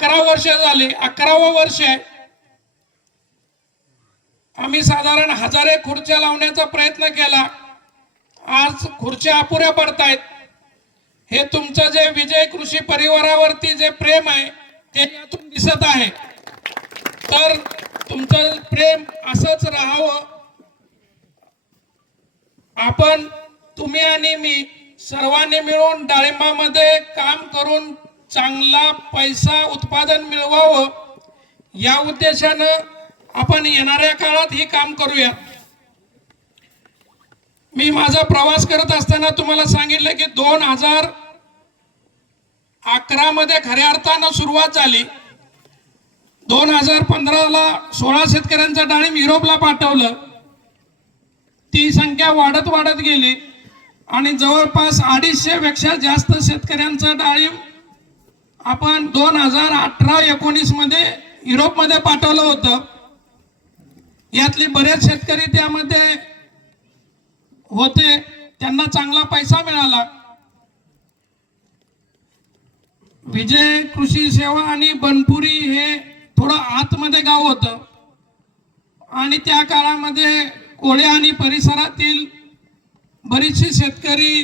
11 वर्ष झाले, 11वं वर्ष आहे. आम्ही साधारण 1000 खुर्च्या लावण्याचा प्रयत्न केला. आज खुर्च्या अपुऱ्या पडतायत. हे तुमचं जे विजय कृषी परिवारावरती जे प्रेम आहे ते यातून दिसत आहे. तर तुमचं प्रेम असंच राहावं. आपण तुम्ही आणि मी सर्वांनी मिळून डाळिंबामध्ये काम करून चांगला पैसा उत्पादन मिळवावं या उद्देशानं आपण येणाऱ्या काळात ही काम करूया. मी माझा प्रवास करत असताना तुम्हाला सांगितलं की 2011 मध्ये खऱ्या अर्थानं सुरुवात झाली. 2015ला 16 शेतकऱ्यांचं डाळिंब युरोपला पाठवलं. ती संख्या वाढत वाढत गेली आणि जवळपास 250 पेक्षा जास्त शेतकऱ्यांचं डाळिंब आपण 2018-19 मध्ये युरोपमध्ये पाठवलं होतं. यातली बरेच शेतकरी त्यामध्ये होते, त्यांना चांगला पैसा मिळाला. विजय कृषी सेवा आणि बनपुरी हे थोडं आतमध्ये गाव होतं आणि त्या काळामध्ये कोळे आणि परिसरातील बरीचशी शेतकरी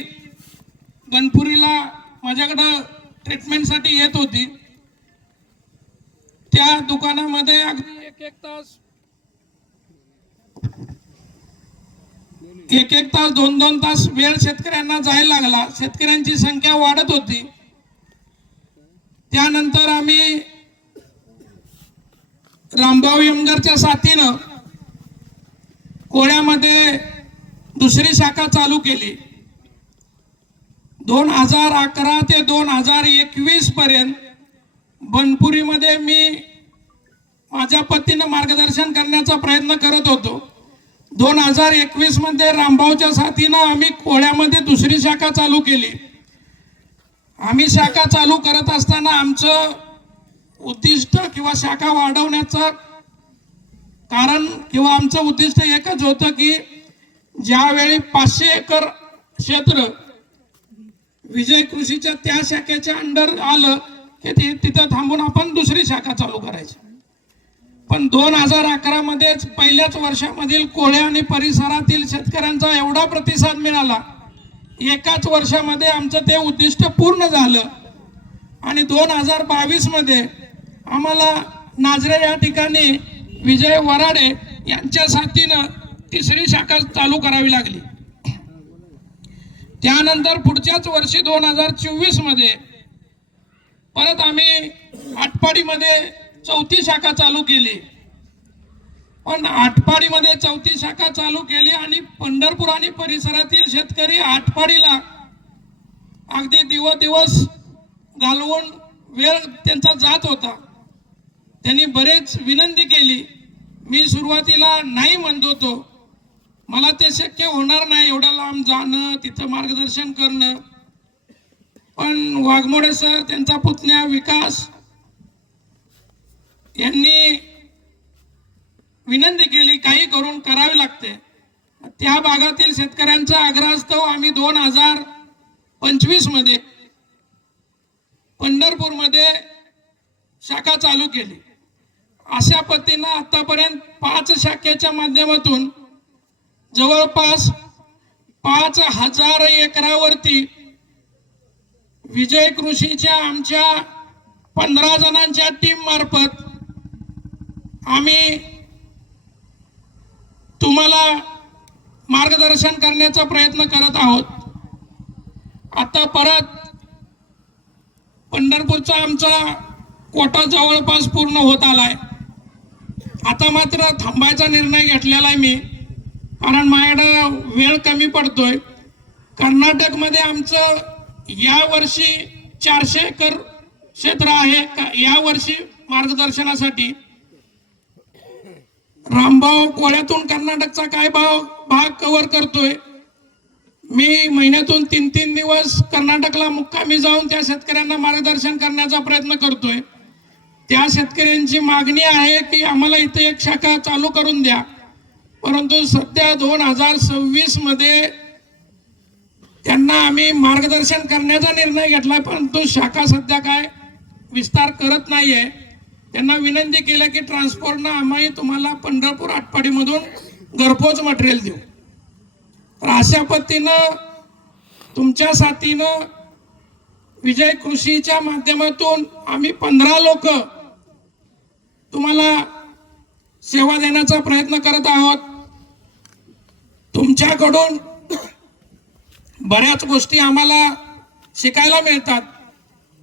बनपुरीला माझ्याकडं ट्रीटमेंटसाठी येत होती. त्या दुकानामध्ये अगदी एक एक तास 2-2 तास वेळ शेतकऱ्यांना जायला लागला. शेतकऱ्यांची संख्या वाढत होती. त्यानंतर आम्ही रामभाऊ यमगरच्या साथीनं कोळ्यामध्ये दुसरी शाखा चालू केली. 2011 ते 2021 पर्यंत बनपुरीमध्ये मी माझ्या पतीनं मार्गदर्शन करण्याचा प्रयत्न करत होतो. 2021 मध्ये रामभाऊच्या साथीनं आम्ही कोळ्यामध्ये दुसरी शाखा चालू केली. आम्ही शाखा चालू करत असताना आमचं उद्दिष्ट किंवा शाखा वाढवण्याचं कारण किंवा आमचं उद्दिष्ट एकच होतं की ज्यावेळी 500 एकर क्षेत्र विजय कृषीच्या त्या शाखेच्या अंडर आलं की तिथं थांबून आपण दुसरी शाखा चालू करायची. पण 2011 मध्येच पहिल्याच वर्षामधील कोळे आणि परिसरातील शेतकऱ्यांचा एवढा प्रतिसाद मिळाला, एकाच वर्षामध्ये आमचं ते उद्दिष्ट पूर्ण झालं. आणि 2022 मध्ये आम्हाला नाझरे या ठिकाणी विजय वराडे यांच्या साथीनं तिसरी शाखा चालू करावी लागली. त्यानंतर पुढच्याच वर्षी 2024 मध्ये परत आम्ही आटपाडीमध्ये चौथी शाखा चालू केली. पण आटपाडीमध्ये चौथी शाखा चालू केली आणि पंढरपूर आणि परिसरातील शेतकरी आटपाडीला अगदी दिवस घालवून वेळ त्यांचा जात होता. त्यांनी बरेच विनंती केली. मी सुरुवातीला नाही म्हणत होतो, मला ते शक्य होणार नाही एवढ्या लांब जाणं, तिथं मार्गदर्शन करणं. पण वाघमोडे सर, त्यांचा पुतण्या विकास यांनी विनंती केली, काही करून करावे लागते. त्या भागातील शेतकऱ्यांच्या आग्रहास्तव आम्ही 2025 मध्ये पंढरपूरमध्ये शाखा चालू केली. अशा पद्धतीनं आतापर्यंत 5 शाखेच्या माध्यमातून जवळपास 5000 एकरावरती विजय कृषीच्या आमच्या 15 जणांच्या टीम मार्फत आम्ही तुम्हाला मार्गदर्शन करण्याचा प्रयत्न करत आहोत. आता परत पंढरपूरचा आमचा कोटा जवळपास पूर्ण होत आलाय. आता मात्र थांबायचा निर्णय घेतलेला आहे मी, कारण माझ्याकडं वेळ कमी पडतोय. कर्नाटकमध्ये आमचं या वर्षी 400 एकर क्षेत्र आहे या वर्षी मार्गदर्शनासाठी. रामभाऊ कोळ्यातून कर्नाटकचा काय भाग कव्हर करतोय. मी महिन्यातून 3-3 दिवस कर्नाटकला मुक्कामी जाऊन त्या शेतकऱ्यांना मार्गदर्शन करण्याचा प्रयत्न करतोय. त्या शेतकऱ्यांची मागणी आहे की आम्हाला इथे एक शाखा चालू करून द्या. परंतु सध्या 2026 मध्ये त्यांना आम्ही मार्गदर्शन करण्याचा निर्णय घेतलाय, परंतु शाखा सध्या काय विस्तार करत नाहीये त्यांना विनंती केली की ट्रान्सपोर्टनं आम्ही तुम्हाला पंढरपूर आटपाडीमधून घरपोच मटेरियल देऊ। तर अशा पद्धतीनं तुमच्या साथीनं विजय कृषीच्या माध्यमातून आम्ही 15 लोक तुम्हाला सेवा देण्याचा प्रयत्न करत आहोत। तुमच्याकडून बऱ्याच गोष्टी आम्हाला शिकायला मिळतात।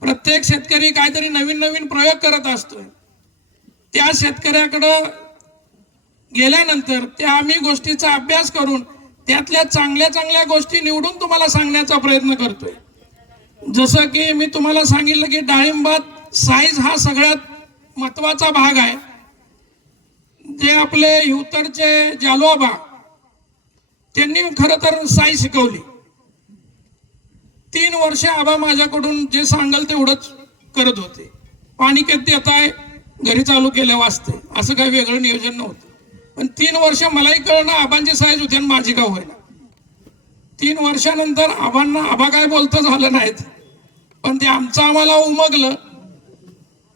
प्रत्येक शेतकरी काहीतरी नवीन नवीन प्रयोग करत असतो। त्या शेतकऱ्याकडे गेल्यानंतर त्या आम्ही गोष्टीचा अभ्यास करून त्यातल्या चांगल्या चांगल्या गोष्टी निवडून तुम्हाला सांगण्याचा प्रयत्न करतोय। जसं की मी तुम्हाला सांगितलं की डाळिंबात साईज हा सगळ्यात महत्वाचा भाग आहे। जे आपले युतरचे जालवाबा त्यांनी खरं तर साईज शिकवली। 3 वर्ष आबा माझ्याकडून जे सांगाल तेवढंच करत होते। पाणी किती येत आहे घरी चालू केलं वाचते, असं काही वेगळं नियोजन नव्हतं। पण 3 वर्ष मलाही कळणं आबांची साईज होती आणि माझी का होईना। 3 वर्षानंतर आबा काय बोलतं झालं नाहीत, पण ते आमचं आम्हाला उमगलं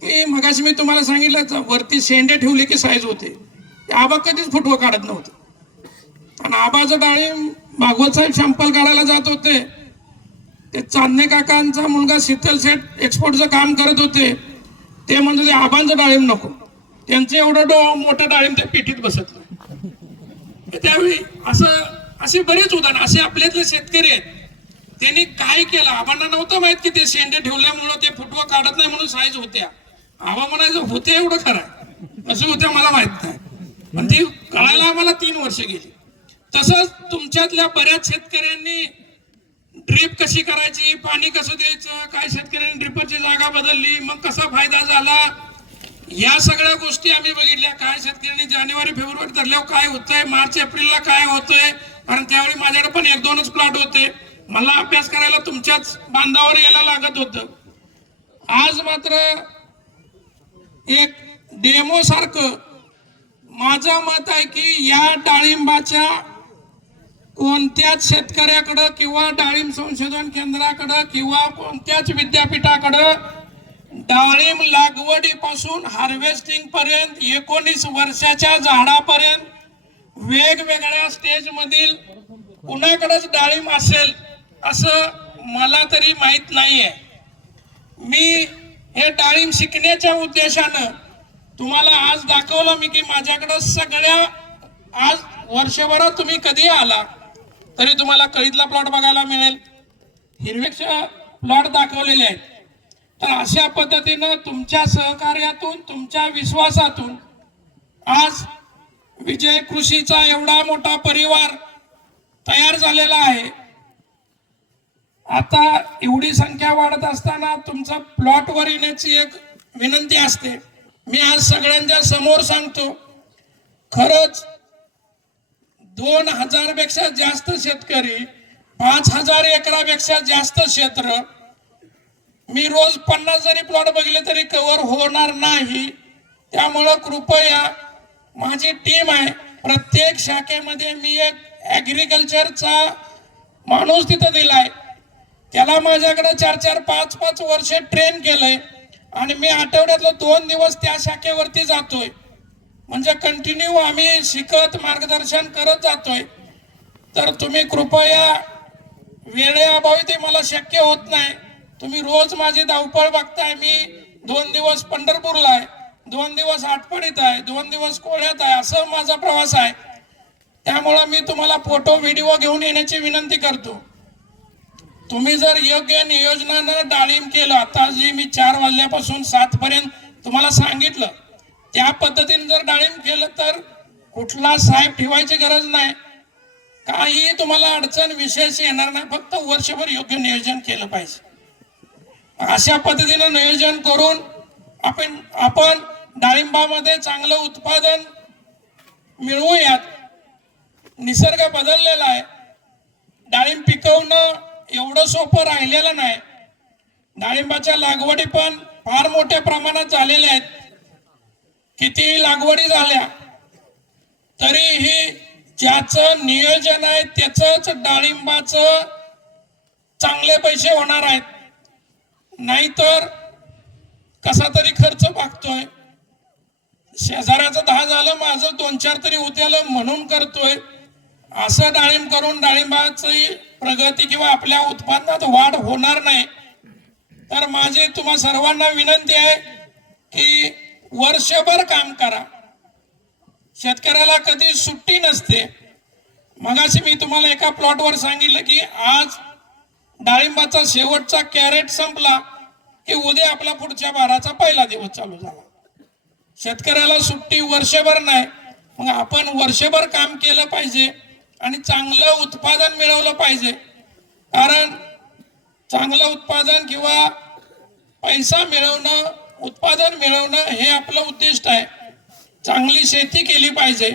की मगाशी मी तुम्हाला सांगितलं वरती शेंडे ठेवले की साईज होते। आबा कधीच फुटवं काढत नव्हतं। आणि आबाचं डाळिंब भागवत साहेब शॅम्पल काढायला जात होते, ते चांदणे काकांचा मुलगा शीतल सेठ एक्सपोर्टचं काम करत होते। ते म्हणजे आबांचं डाळिंब नको, त्यांचं एवढं मोठं डाळिंब त्या पेटीत बसत नाही। त्यावेळी असे बरेच उदाहरण असे आपल्यातले शेतकरी आहेत। त्यांनी काय केलं आबांना नव्हतं माहित की ते शेंडे ठेवल्यामुळं ते फुटवं काढत नाही म्हणून साईज होत्या। आबा म्हणायचं होते एवढं खरं असं होत्या मला माहित नाही, पण ती कळायला आम्हाला 3 वर्ष गेली। तसंच तुमच्यातल्या बऱ्याच शेतकऱ्यांनी ड्रीप कशी करायची, पाणी कसं द्यायचं, काय शेतकऱ्यांनी ड्रिपरची जागा बदलली, मग कसा फायदा झाला, या सगळ्या गोष्टी आम्ही बघितल्या। काय शेतकऱ्यांनी जानेवारी फेब्रुवारी धरल्यावर काय होतंय, मार्च एप्रिलला काय होतंय, कारण त्यावेळी माझ्याकडे पण 1-2च प्लॉट होते। मला अभ्यास करायला तुमच्याच बांधावर यायला लागत होतं। आज मात्र एक डेमो सारखं माझं मत आहे की या डाळिंबाच्या कोणत्याच शेतकऱ्याकडं किंवा डाळिंब संशोधन केंद्राकडं किंवा कोणत्याच विद्यापीठाकडं डाळिंब लागवडीपासून हार्वेस्टिंग पर्यंत 19 वर्षाच्या झाडापर्यंत वेगवेगळ्या स्टेज मधील कुणाकडेच डाळिंब असेल असं मला तरी माहित नाहीये। मी हे डाळिंब शिकण्याच्या उद्देशानं तुम्हाला आज दाखवलं मी की माझ्याकडे सगळ्या आज वर्षभरात तुम्ही कधी आला तरी तुम्हाला कळीतला प्लॉट बघायला मिळेल, हिरवेच्या प्लॉट दाखवलेले आहेत। तर अशा पद्धतीनं तुमच्या सहकार्यातून तुमच्या विश्वासातून आज विजय कृषीचा एवढा मोठा परिवार तयार झालेला आहे। आता एवढी संख्या वाढत असताना तुमचा प्लॉटवर येण्याची एक विनंती असते। मी आज सगळ्यांच्या समोर सांगतो, खरंच 2000 पेक्षा जास्त शेतकरी, 5000 एकरापेक्षा जास्त क्षेत्र, मी रोज 50 जरी प्लॉट बघले तरी कव्हर होणार नाही। त्यामुळं कृपया माझी टीम आहे, प्रत्येक शाखेमध्ये मी एक ॲग्रिकल्चरचा माणूस तिथं दिलाय, त्याला माझ्याकडे 4-4, 5-5 वर्ष ट्रेन केलंय आणि मी आठवड्यातलं 2 दिवस त्या शाखेवरती जातोय। म्हणजे कंटिन्यू आम्ही शिकत मार्गदर्शन करत जातोय। तर तुम्ही कृपया वेळेअभावी ते मला शक्य होत नाही, तुम्ही रोज माझी धावपळ बघताय। मी 2 दिवस पंढरपूरला आहे, 2 दिवस आटपाडीत आहे, 2 दिवस कोळ्यात आहे, असं माझा प्रवास आहे। त्यामुळे मी तुम्हाला फोटो व्हिडिओ घेऊन येण्याची विनंती करतो। तुम्ही जर योग्य नियोजनानं डाळिंब केलं, आता जी मी 4 वाजल्यापासून 7 पर्यंत तुम्हाला सांगितलं त्या पद्धतीने जर डाळिंब केलं तर कुठला साहेब ठेवायची गरज नाही, काही तुम्हाला अडचण विशेष येणार नाही। फक्त वर्षभर योग्य नियोजन केलं पाहिजे। अशा पद्धतीने नियोजन करून आपण डाळिंबामध्ये चांगलं उत्पादन मिळवूयात। निसर्ग बदललेला आहे, डाळिंब पिकवणं एवढं सोपं राहिलेलं नाही। डाळिंबाच्या लागवडी पण फार मोठ्या प्रमाणात झालेल्या आहेत। किती लागवडी झाल्या तरीही ज्याचं नियोजन आहे त्याचंच डाळिंबाचं चांगले पैसे होणार आहेत। नाहीतर मागतोय, शेजाऱ्याचं 10 झालं माझं 2-4 तरी उद्याला म्हणून करतोय, असं डाळिंब करून डाळिंबाची प्रगती किंवा आपल्या उत्पन्नात वाढ होणार नाही. तर माझी तुम्हा सर्वांना विनंती आहे की वर्षभर काम करा. शेतकऱ्याला कधी सुट्टी नसते. मगाशी मी तुम्हाला एका प्लॉटवर सांगितलं की आज डाळिंबाचा शेवटचा कॅरेट संपला की उद्या आपला पुढच्या बाराचा पहिला दिवस चालू झाला. शेतकऱ्याला सुट्टी वर्षभर नाही. मग आपण वर्षभर काम केलं पाहिजे आणि चांगलं उत्पादन मिळवलं पाहिजे. कारण चांगलं उत्पादन किंवा पैसा मिळवणं, उत्पादन मिळवणं हे आपलं उद्दिष्ट आहे. चांगली शेती केली पाहिजे.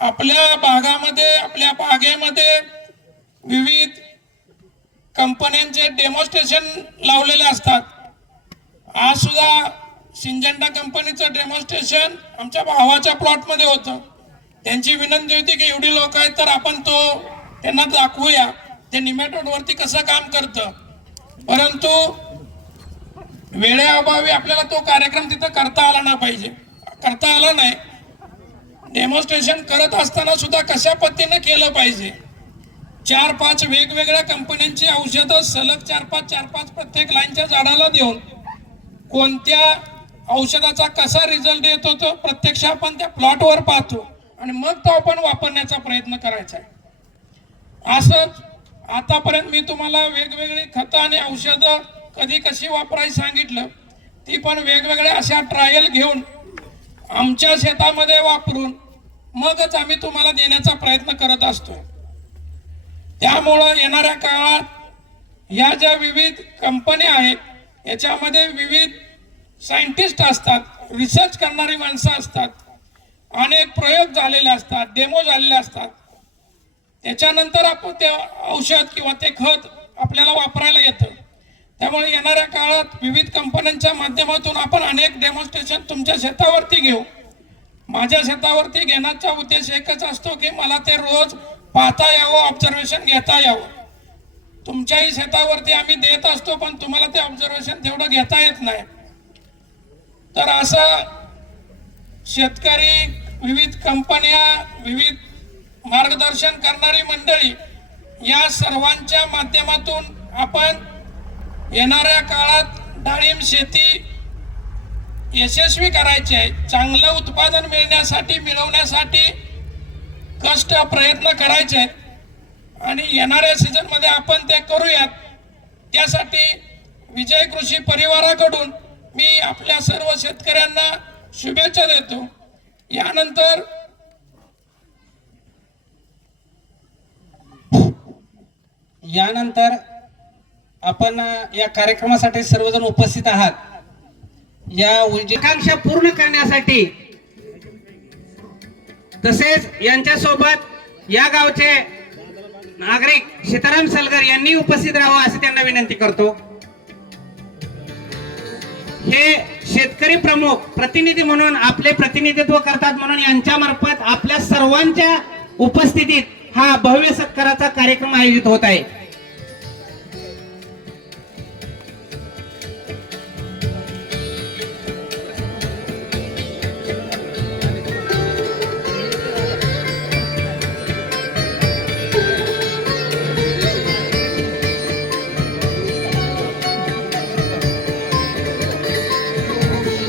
आपल्या भागामध्ये, आपल्या बागेमध्ये विविध कंपन्यांचे डेमॉन्स्ट्रेशन लावलेले असतात. आज सुद्धा सिंजंटा कंपनीचं डेमॉन्स्ट्रेशन आमच्या भावाच्या प्लॉटमध्ये होतं. त्यांची विनंती होती की एवढी लोक आहेत तर आपण त्यांना दाखवूया ते निमॅटोड वरती कसं काम करतं. परंतु वेळेअभावी आपल्याला तो कार्यक्रम तिथं करता आला नाही. डेमॉन्स्ट्रेशन करत असताना सुद्धा कशा पद्धतीने केलं पाहिजे. 4-5 वेगवेगळ्या कंपन्यांची औषधं सलग 4-5 प्रत्येक लाईनच्या झाडाला देऊन कोणत्या औषधाचा कसा रिझल्ट येतो तो प्रत्यक्ष आपण त्या प्लॉटवर पाहतो आणि मग तो आपण वापरण्याचा प्रयत्न करायचा आहे. असंच आतापर्यंत मी तुम्हाला वेगवेगळी खतं आणि औषधं कधी कशी वापरायची सांगितलं. ती पण वेगवेगळ्या अशा ट्रायल घेऊन आमच्या शेतामध्ये वापरून मगच आम्ही तुम्हाला देण्याचा प्रयत्न करत असतो. त्यामुळं येणाऱ्या काळात या ज्या विविध कंपन्या आहेत याच्यामध्ये विविध सायंटिस्ट असतात, रिसर्च करणारी माणसं असतात, अनेक प्रयोग झालेले असतात, डेमो झालेले असतात. त्याच्यानंतर आपण ते औषध किंवा ते खत आपल्याला वापरायला येतं. त्यामुळे येणाऱ्या काळात विविध कंपन्यांच्या माध्यमातून आपण अनेक डेमॉन्स्ट्रेशन तुमच्या शेतावरती घेऊ. माझ्या शेतावरती घेण्याचा उद्देश एकच असतो की मला ते रोज पाहता यावं, ऑब्झर्वेशन घेता यावं. तुमच्याही शेतावरती आम्ही देत असतो पण तुम्हाला ते ऑब्झर्वेशन तेवढं घेता येत नाही. तर असं शेतकरी, विविध कंपन्या, विविध मार्गदर्शन करणारी मंडळी या सर्वांच्या माध्यमातून आपण येणाऱ्या काळात डाळिंब शेती यशस्वी करायची आहे. चांगलं उत्पादन मिळवण्यासाठी कष्ट प्रयत्न करायचे आहेत आणि येणाऱ्या सीझन मध्ये आपण ते करूयात. त्यासाठी विजय कृषी परिवाराकडून मी आपल्या सर्व शेतकऱ्यांना शुभेच्छा देतो. यानंतर आपण या कार्यक्रमासाठी सर्वजण उपस्थित आहात. या आकांक्षा पूर्ण करण्यासाठी तसेच यांच्यासोबत या गावचे नागरिक सीताराम सलगर यांनी उपस्थित राहावं असे त्यांना विनंती करतो. हे शेतकरी प्रमुख प्रतिनिधी म्हणून आपले प्रतिनिधित्व करतात म्हणून यांच्या मार्फत आपल्या सर्वांच्या उपस्थितीत हा भव्य सत्काराचा कार्यक्रम आयोजित होत आहे.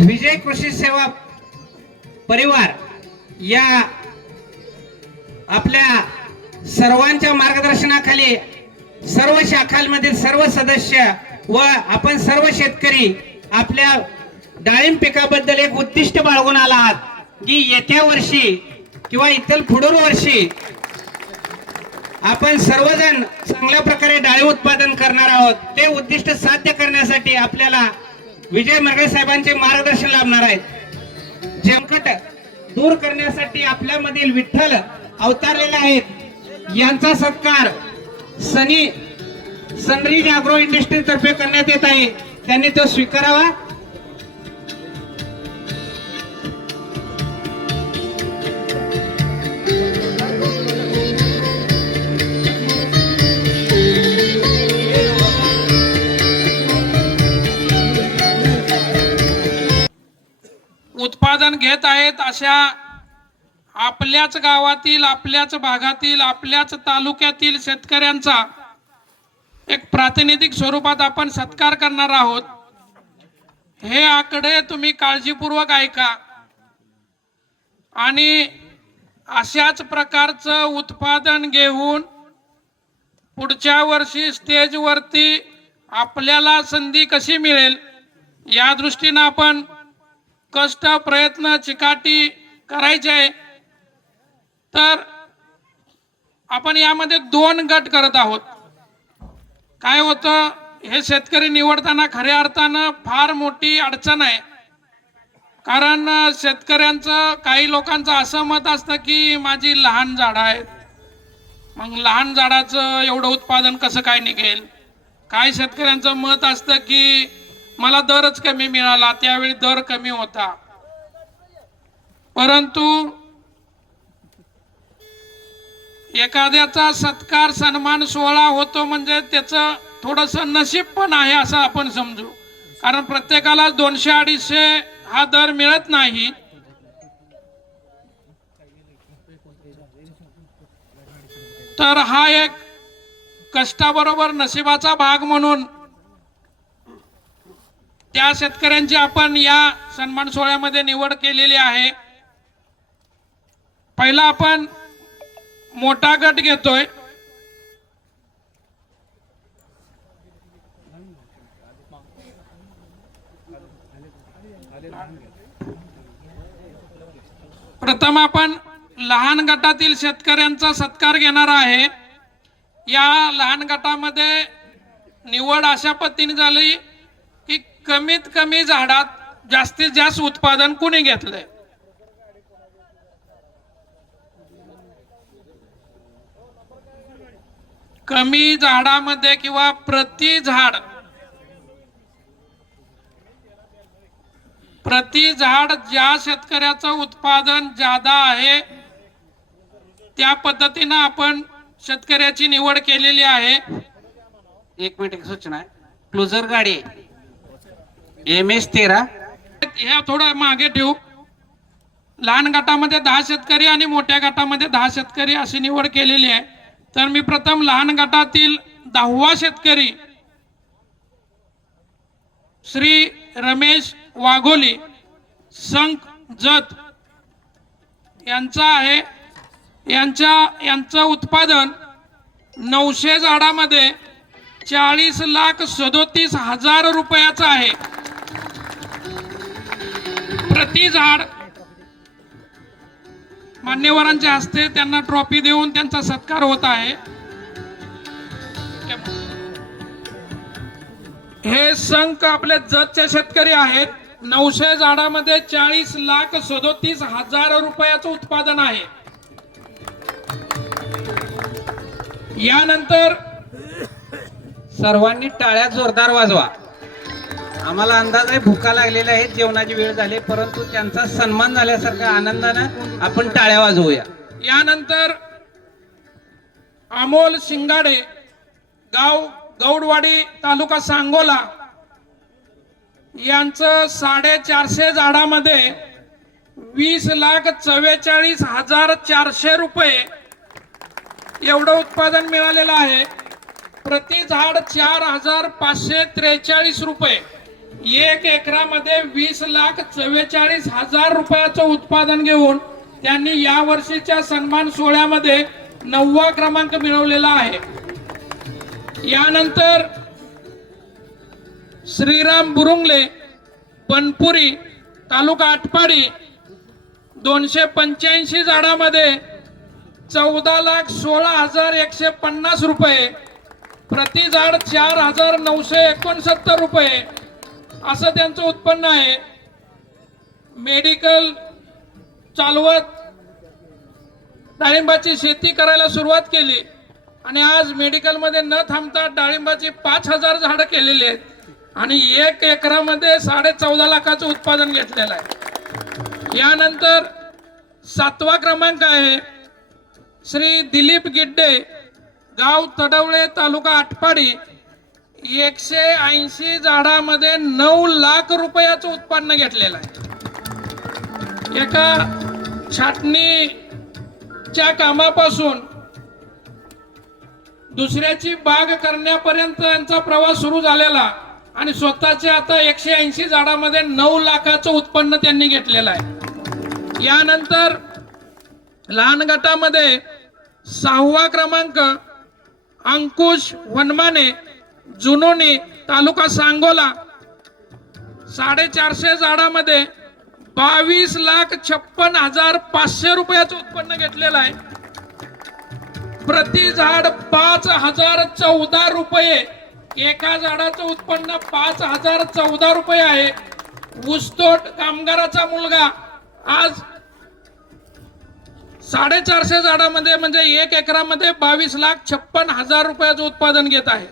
विजय कृषी सेवा परिवार या आपल्या सर्वांच्या मार्गदर्शनाखाली सर्व शाखांमधील सर्व सदस्य व आपण सर्व शेतकरी आपल्या डाळिंब पिकाबद्दल एक उद्दिष्ट बाळगून आला आहात की येत्या वर्षी किंवा इतर पुढील वर्षी आपण सर्वजण चांगल्या प्रकारे डाळिंब उत्पादन करणार आहोत. ते उद्दिष्ट साध्य करण्यासाठी आपल्याला विजय मरगे साहेबांचे मार्गदर्शन लाभणार आहे. संकट दूर करण्यासाठी आपल्यामधील विठ्ठल अवतारलेले आहेत. यांचा सत्कार सनरीज अॅग्रो इंडस्ट्री तर्फे करण्यात येत आहे. त्यांनी तो स्वीकारावा. उत्पादन घेत आहेत अशा आपल्याच गावातील, आपल्याच भागातील, आपल्याच तालुक्यातील शेतकऱ्यांचा एक प्रातिनिधिक स्वरूपात आपण सत्कार करणार आहोत। हे आकडे तुम्ही काळजीपूर्वक ऐका आणि अशाच प्रकारचं उत्पादन घेऊन पुढच्या वर्षी स्टेजवरती आपल्याला संधी कशी मिळेल या दृष्टीने आपण कष्ट, प्रयत्न, चिकाटी करायचे। तर आपण यामध्ये 2 गट करत आहोत। काय होतं, हे शेतकरी निवडताना खऱ्या अर्थानं फार मोठी अडचण आहे। कारण शेतकऱ्यांचं, काही लोकांचं असं मत असतं की माझी लहान झाडं आहेत, मग लहान झाडाचं एवढं उत्पादन कसं काय निघेल। काही शेतकऱ्यांचं मत असतं की मला दरच कमी मिळाला, त्यावेळी दर कमी होता। परंतु एखाद्याचा सत्कार, सन्मान सोहळा होतो म्हणजे त्याचं थोडंसं नशीब पण आहे असं आपण समजू। कारण प्रत्येकाला 200-250 हा दर मिळत नाही। तर हा एक कष्टाबरोबर नशिबाचा भाग म्हणून त्या शेतकऱ्यांची आपण या सन्मान सोहळ्यामध्ये निवड केलेली आहे। पहिला आपण मोठा गट घेतोय। प्रथम आपण लहान गटातील शेतकऱ्यांचा सत्कार घेणार आहे। या लहान गटामध्ये निवड अशा पद्धतीने झाली की कमीत कमी झाडात जास्तीत जास्त उत्पादन कुणी घेतलंय। कमी झाडामध्ये किंवा प्रति झाड ज्या शेतकऱ्याचं उत्पादन जादा आहे त्या पद्धतीने आपण शेतकऱ्याची निवड केलेली आहे। 1 मिनिट, एक सूचना आहे। क्लोजर गाडी MS13 ह्या थोडं मागे ठेवू। लहान गटामध्ये 10 शेतकरी आणि मोठ्या गटामध्ये 10 शेतकरी अशी निवड केलेली आहे। तर मी प्रथम लहान गटातील 10वा शेतकरी श्री रमेश वाघोली संक जत यांचा आहे। यांचं उत्पादन 900 झाडामध्ये 40,37,000 रुपयाचं आहे प्रति झाड। मान्यवरांच्या हस्ते त्यांना ट्रॉफी देऊन त्यांचा सत्कार होत आहे। हे संख आपले जतचे शेतकरी आहेत। 900 झाडामध्ये 40,37,000 रुपयाचं उत्पादन आहे। यानंतर सर्वांनी टाळ्या जोरदार वाजवा। आम्हाला अंदाज आहे भुका लागलेल्या आहेत, जेवणाची वेळ झाली, परंतु त्यांचा सन्मान झाल्यासारखा आनंदाने आपण टाळ्या वाजवूया। यानंतर अमोल शिंगाडे, गाव गौडवाडी, तालुका सांगोला यांचं 450 झाडामध्ये 20,44,400 रुपये एवढं उत्पादन मिळालेलं आहे। प्रति झाड 4,543 रुपये। 1 एकरामध्ये 20,44,000 रुपयाचं उत्पादन घेऊन त्यांनी या वर्षीच्या सन्मान सोहळ्यामध्ये 9वा क्रमांक मिळवलेला आहे। यानंतर श्रीराम बुरुंगले, बनपुरी, तालुका आटपाडी 285 झाडामध्ये 14,16,150 रुपये। प्रति झाड 4,969 रुपये असं त्यांचं उत्पन्न आहे। मेडिकल चालवत डाळिंबाची शेती करायला सुरुवात केली आणि आज मेडिकलमध्ये न थांबता डाळिंबाची 5,000 झाडं केलेली आहेत आणि 1 एकरामध्ये 14.5 लाखाचं उत्पादन घेतलेलं आहे। यानंतर 7वा क्रमांक आहे श्री दिलीप गिड्डे, गाव तडवळे, तालुका आटपाडी 180 झाडामध्ये 9 लाख रुपयाचं उत्पन्न घेतलेलं आहे। एका छाटणीच्या कामापासून दुसऱ्याची बाग करण्यापर्यंत यांचा प्रवास सुरू झालेला आणि स्वतःचे आता 180 झाडामध्ये 9 लाखाचं उत्पन्न त्यांनी घेतलेलं आहे. यानंतर लहान गटामध्ये 6वा क्रमांक अंकुश वनमाने, जुनोनी, तालुका सांगोला, 450 झाडामध्ये 22,56,500 रुपयाचं उत्पन्न घेतलेलं आहे. प्रति झाड 5,014 रुपये, एका झाडाचं उत्पन्न 5,014 रुपये आहे. ऊसतोड कामगाराचा मुलगा आज 450 झाडामध्ये म्हणजे 1 एकरामध्ये 22,56,000 रुपयाचं उत्पादन घेत आहे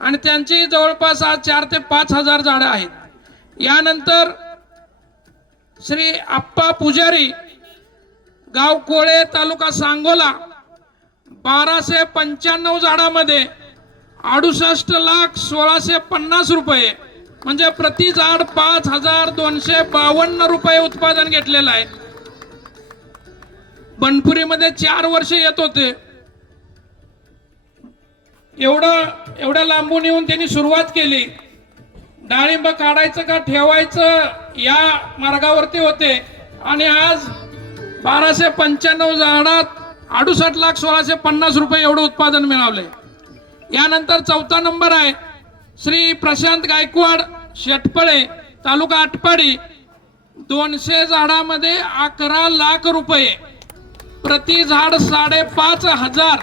आणि त्यांची जवळपास आज 4 ते 5,000 झाडं आहेत. यानंतर श्री आप्पा पुजारी, गाव कोळे, तालुका सांगोला, 1295 झाडामध्ये 68,16,50 रुपये म्हणजे प्रति झाड 5,252 रुपये उत्पादन घेतलेलं आहे. बनपुरीमध्ये 4 वर्ष येत होते. एवढ्या लांबून येऊन त्यांनी सुरुवात केली. डाळिंब काढायचं का ठेवायचं या मार्गावरती होते आणि आज 1295 झाडात 68,16,50 रुपये एवढं उत्पादन मिळवले. यानंतर 4था नंबर आहे श्री प्रशांत गायकवाड, शेटपळे, तालुका आटपाडी, 200 झाडामध्ये 11 लाख रुपये, प्रति झाड 5,500,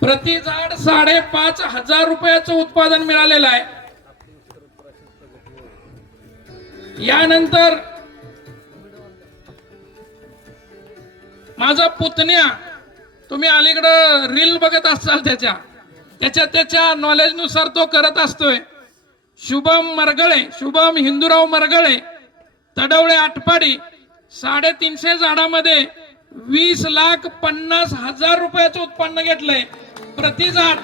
प्रति झाड 5,500 रुपयाचं उत्पादन मिळालेलं आहे. यानंतर माझा पुतण्या, तुम्ही अलीकडं रील बघत असाल, त्याच्या नॉलेजनुसार तो करत असतोय. शुभम मरगळे, शुभम हिंदूराव मरगळे, तडवळे, आटपाडी, 350 झाडामध्ये 20,50,000 रुपयाचं उत्पन्न घेतलंय. प्रति झाड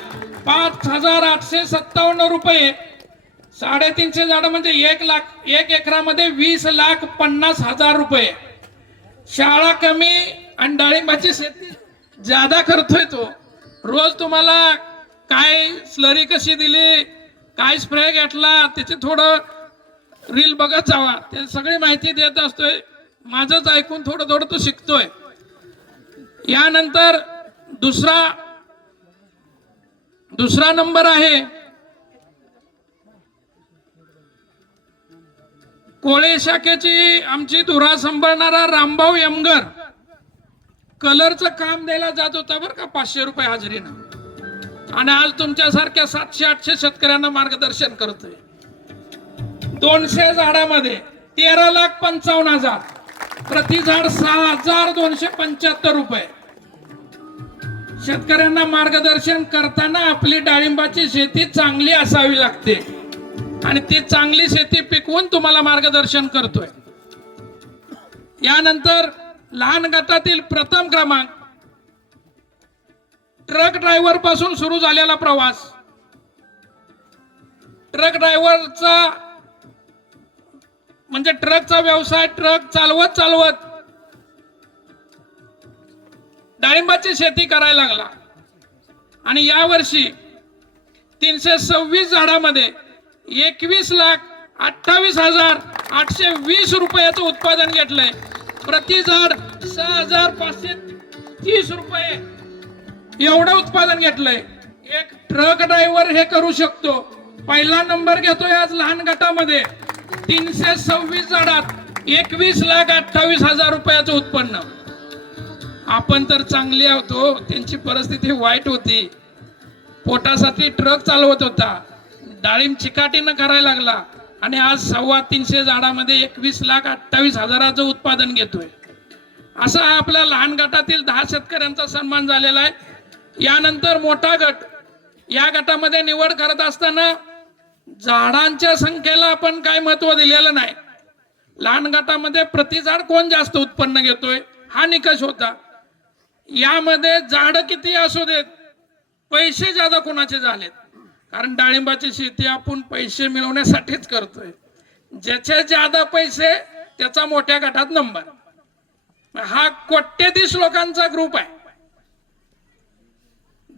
5,857 रुपये, 350 झाड म्हणजे 1 एकरामध्ये 20,50,000 रुपये. शाळा कमी आणि डाळिंबाची शेती ज्यादा करतोय तो. रोज तुम्हाला काय स्लरी कशी दिली, काय स्प्रे घेतला, त्याचे थोडं रील बघत जावा, ते सगळी माहिती देत असतोय. माझंच ऐकून थोडं थोडं तो शिकतोय. यानंतर दुसरा नंबर आहे कोळे शाखेची आमची धुरा सांभाळणारा रामभाऊ यमगर. कलरचं काम द्यायला जात होता बरं का 500 रुपये हजेरीनं, आणि आज तुमच्यासारख्या 700-800 शेतकऱ्यांना मार्गदर्शन करतोय. 200 झाडामध्ये 13,55,000, प्रति झाड 6,275 रुपये. शेतकऱ्यांना मार्गदर्शन करताना आपली डाळिंबाची शेती चांगली असावी लागते आणि ती चांगली शेती पिकवून तुम्हाला मार्गदर्शन करतोय. यानंतर लहान गटातील प्रथम क्रमांक ट्रक ड्रायव्हर पासून सुरू झालेला प्रवास. ट्रक ड्रायव्हरचा म्हणजे ट्रकचा व्यवसाय, ट्रक चालवत डाळिंबाची शेती करायला लागला आणि यावर्षी 326 झाडामध्ये 21,28,820 रुपयाचं उत्पादन घेतलंय. प्रति झाड 6,530 रुपये एवढं उत्पादन घेतलंय. एक ट्रक ड्रायव्हर हे करू शकतो. पहिला नंबर घेतोय आज लहान गटामध्ये. 326 झाडात 21,28,000 रुपयाचं उत्पन्न. आपण तर चांगले होतो, त्यांची परिस्थिती वाईट होती. पोटासाठी ट्रक चालवत होता, डाळिंब चिकाटीनं करायला लागला आणि आज 325 झाडामध्ये 21,28,000चं उत्पादन घेतोय. असा आपल्या लहान गटातील 10 शेतकऱ्यांचा सन्मान झालेला आहे. यानंतर मोठा गट. या गटामध्ये निवड करत असताना झाडांच्या संख्येला आपण काय महत्व दिलेलं नाही. लहान गटामध्ये प्रति झाड कोण जास्त उत्पन्न घेतोय हा निकष होता. यामध्ये झाड किती असू देत, पैसे ज्यादा कोणाचे झालेत, कारण डाळिंबाची शेती आपण पैसे मिळवण्यासाठीच करतोय. ज्याचे ज्यादा पैसे त्याचा मोठ्या गटात नंबर। हा कोट्यधीश लोकांचा ग्रुप आहे।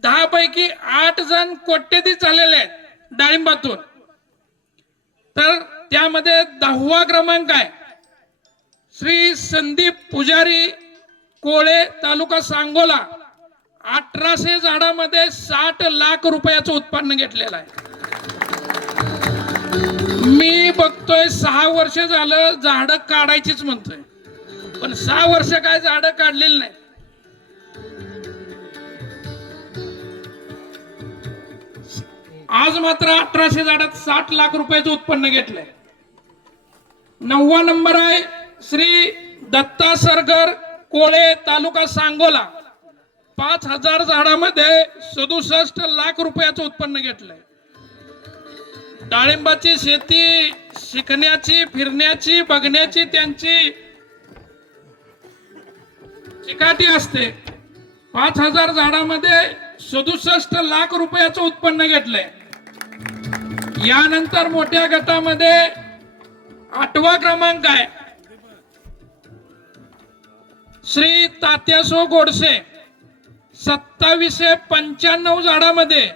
10 पैकी 8 जण कोट्यधीश झालेले आहेत डाळिंबातून। तर त्यामध्ये 10वा क्रमांक आहे श्री संदीप पुजारी कोळे, तालुका सांगोला। 1800 झाडामध्ये 60 लाख रुपयाचं उत्पन्न घेतलेलं आहे। मी बघतोय 6 वर्ष झालं झाडं काढायचीच म्हणतोय, पण 6 वर्ष काय झाडं काढलेली नाही। आज मात्र 1800 झाडात 60 लाख रुपयाचं उत्पन्न घेतलंय। 9वा नंबर आहे श्री दत्ता सरगर कोळे, तालुका सांगोला। 5000 झाडामध्ये 67 लाख रुपयाचं उत्पन्न घेतलंय। डाळिंबाची शेती शिकण्याची, फिरण्याची, बघण्याची त्यांची चिकाटी असते। 5000 झाडामध्ये 67 लाख रुपयाचं उत्पन्न घेतलंय। यानंतर मोठ्या गटामध्ये 8वा क्रमांक आहे श्री तात्यासो गोडसे। 2795 झाडामध्ये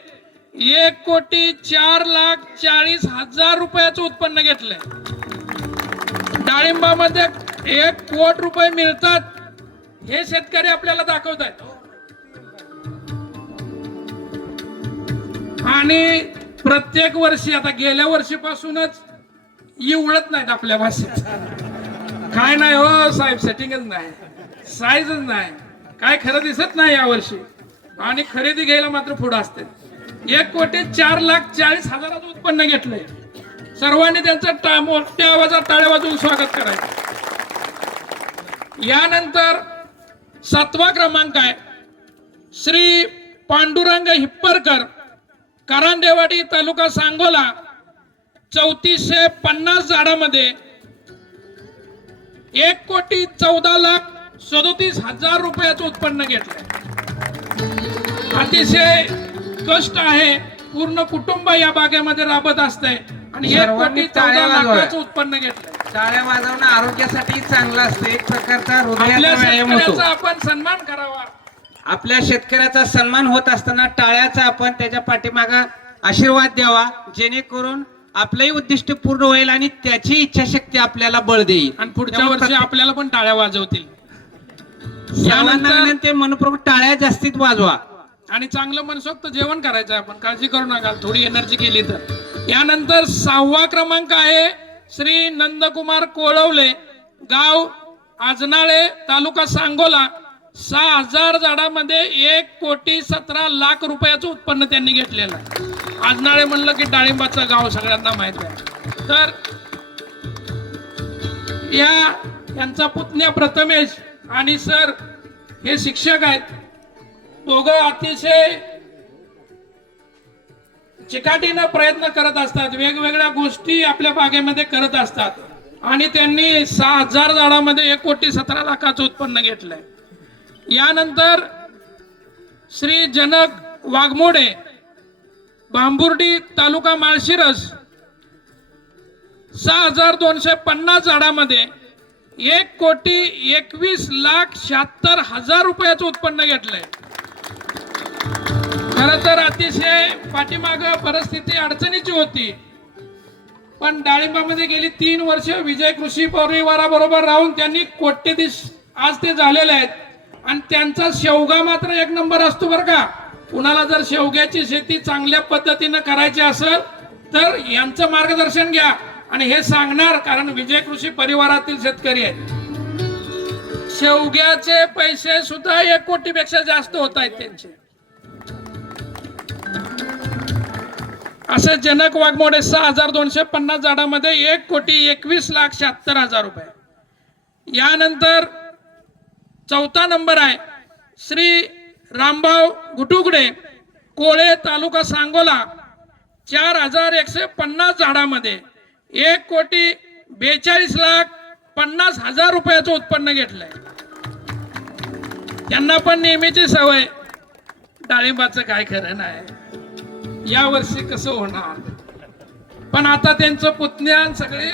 1,04,40,000 रुपयाचं उत्पन्न घेतलंय। डाळिंबामध्ये 1 कोटी रुपये मिळतात हे शेतकरी आपल्याला दाखवतात। आणि प्रत्येक वर्षी, आता गेल्या वर्षीपासूनच इवळत नाहीत आपल्या भाषेत। काय नाही हो साहेब, सेटिंगच नाही, साईजच नाही, काय खरं दिसत नाही या वर्षी। आणि खरेदी घ्यायला मात्र पुढे असते। 1,04,40,000 उत्पन्न घेतलंय। सर्वांनी त्यांचं मोठ्या आवाजात टाळ्या वाजवून स्वागत करायचं। यानंतर 7वा क्रमांक आहे श्री पांडुरंग हिप्परकर, करांडेवाडी, तालुका सांगोला। 3450 झाडामध्ये 1,14,37,000 रुपयाचं उत्पन्न घेतलंय। अतिशय कष्ट आहे, पूर्ण कुटुंब या बागेमध्ये राबत असते आणि 1,14,00,000 लाखाचं उत्पन्न घेतलंय। टाळ्या वाजवणं आरोग्यासाठी चांगलं असतं, एक प्रकारचा आपल्या हृदयाचा व्यायाम होतो। शेतकऱ्याचा आपण सन्मान करावा। आपल्या शेतकऱ्याचा सन्मान होत असताना टाळ्याचा आपण त्याच्या पाठीमागे आशीर्वाद द्यावा, जेणेकरून आपलंही उद्दिष्ट पूर्ण होईल आणि त्याची इच्छाशक्ती आपल्याला बळ देईल आणि पुढच्या वर्षी आपल्याला पण टाळ्या वाजवतील। सर्वांना विनंती, मनपूर्वक टाळ्या जास्तीत वाजवा आणि चांगलं मनसोक्त जेवण करायचं आहे। आपण काळजी करू नका, थोडी एनर्जी केली तर। यानंतर 6वा क्रमांक आहे श्री नंदकुमार कोळवले, गाव आजनाळे, तालुका सांगोला। 6000 झाडामध्ये 1,17,00,000 रुपयाचं उत्पन्न त्यांनी घेतलेलं आहे। आजनाळे म्हणलं की डाळिंबाचं गाव सगळ्यांना माहित आहे। तर यांचा पुतण्या प्रथमेश आणि सर हे शिक्षक आहेत। दोघं अतिशय चिकाटीनं प्रयत्न करत असतात, वेगवेगळ्या गोष्टी आपल्या बागेमध्ये करत असतात आणि त्यांनी 6000 झाडामध्ये 1,17,00,000 उत्पन्न घेतलंय। यानंतर श्री जनक वाघमोडे, बांबुर्डी, तालुका माळशिरस। 6250 झाडामध्ये 1,21,76,000 रुपयाचं उत्पन्न घेतलंय। खरं तर अतिशय पाठीमाग परिस्थिती अडचणीची होती, पण डाळिंबामध्ये गेली 3 वर्ष विजय कृषी परिवाराबरोबर राहून त्यांनी कोट्यधीश आज ते झालेले आहेत। आणि त्यांचा शेवगा मात्र 1 नंबर असतो बरं का। कुणाला जर शेवग्याची शेती चांगल्या पद्धतीनं करायची असेल तर यांचं मार्गदर्शन घ्या आणि हे सांगणार, कारण विजय कृषी परिवारातील शेतकरी आहेत। शेवग्याचे पैसे सुद्धा 1 कोटीपेक्षा जास्त होत आहेत त्यांचे। असे जनक वाघमोडे 6250 झाडामध्ये 1,21,76,000 रुपये। यानंतर 4था नंबर आहे श्री रामभाऊ घुटुगडे, कोळे, तालुका सांगोला। 4150 झाडामध्ये 1,42,50,000 रुपयाचं उत्पन्न घेतलंय। त्यांना पण नेहमीची सवय, डाळिंबाचं काय खरं नाही, या वर्षी कसं होणार। पण आता त्यांचं पुतण्या सगळे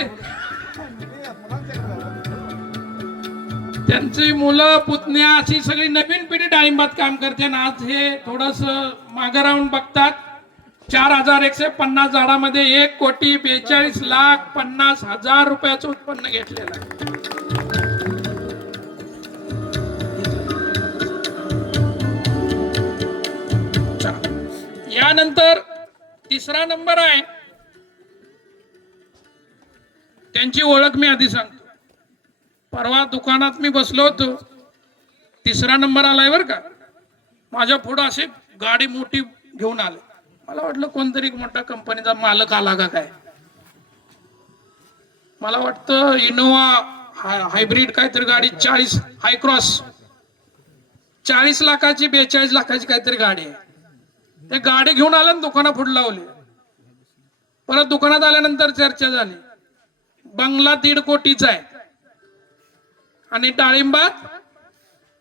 त्यांची मुलं पुतण्या अशी सगळी नवीन पिढी डाळिंबात काम करते आणि आज हे थोडस मागे राहून बघतात 4150 झाडामध्ये 1,42,50,000 रुपयाचं उत्पन्न घेतलेलं आहे. यानंतर तिसरा नंबर आहे, त्यांची ओळख मी आधी सांगतो. परवा दुकानात मी बसलो होतो, तिसरा नंबर आलाय बर का. माझ्या पुढे असे गाडी मोठी घेऊन आले. मला वाटलं कोणतरी मोठ्या कंपनीचा मालक आला का काय. मला वाटतं इनोवा हायब्रिड काहीतरी गाडी 40 हायक्रॉस 40 लाखाची 42 लाखाची काहीतरी गाडी आहे. ते गाडी घेऊन आलं दुकाना पुढे लावली. परत दुकानात आल्यानंतर चर्चा झाली, बंगला 1.5 कोटीचा आहे आणि डाळिंबात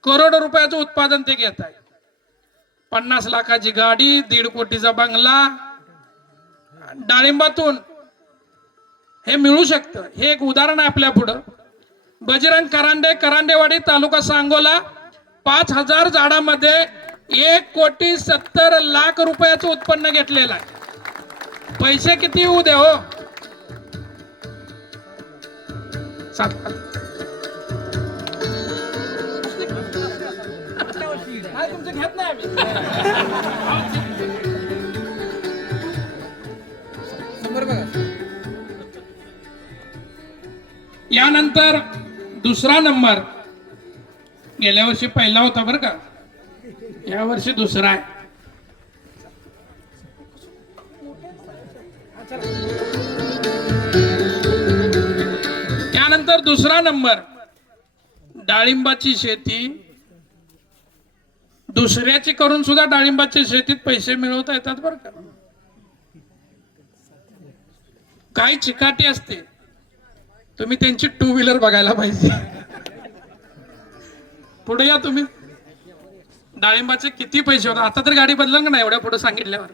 करोड रुपयाचं उत्पादन ते घेत आहे. 50 लाखाची गाडी, 1.5 कोटीचा बंगला, डाळिंबातून हे मिळू शकतं. हे एक उदाहरण आहे आपल्या पुढं. बजरंग करांडे, करांडेवाडी, तालुका सांगोला, 5000 झाडामध्ये 1,70,00,000 रुपयाचं उत्पन्न घेतलेलं आहे. पैसे किती येऊ दे हो. तुमचं घेत नाही आम्ही. यानंतर दुसरा नंबर गेल्या वर्षी पहिला होता बरं का, या वर्षी दुसरा आहे. यानंतर दुसरा नंबर, डाळिंबाची शेती दुसऱ्याची करून सुद्धा डाळिंबाच्या शेतीत पैसे मिळवता येतात बरं का. काही चिकाटी असते, तुम्ही त्यांची 2 व्हीलर बघायला पाहिजे. पुढे या तुम्ही. डाळिंबाचे किती पैसे होतात. आता तर गाडी बदल का नाही एवढ्या पुढे सांगितल्यावर.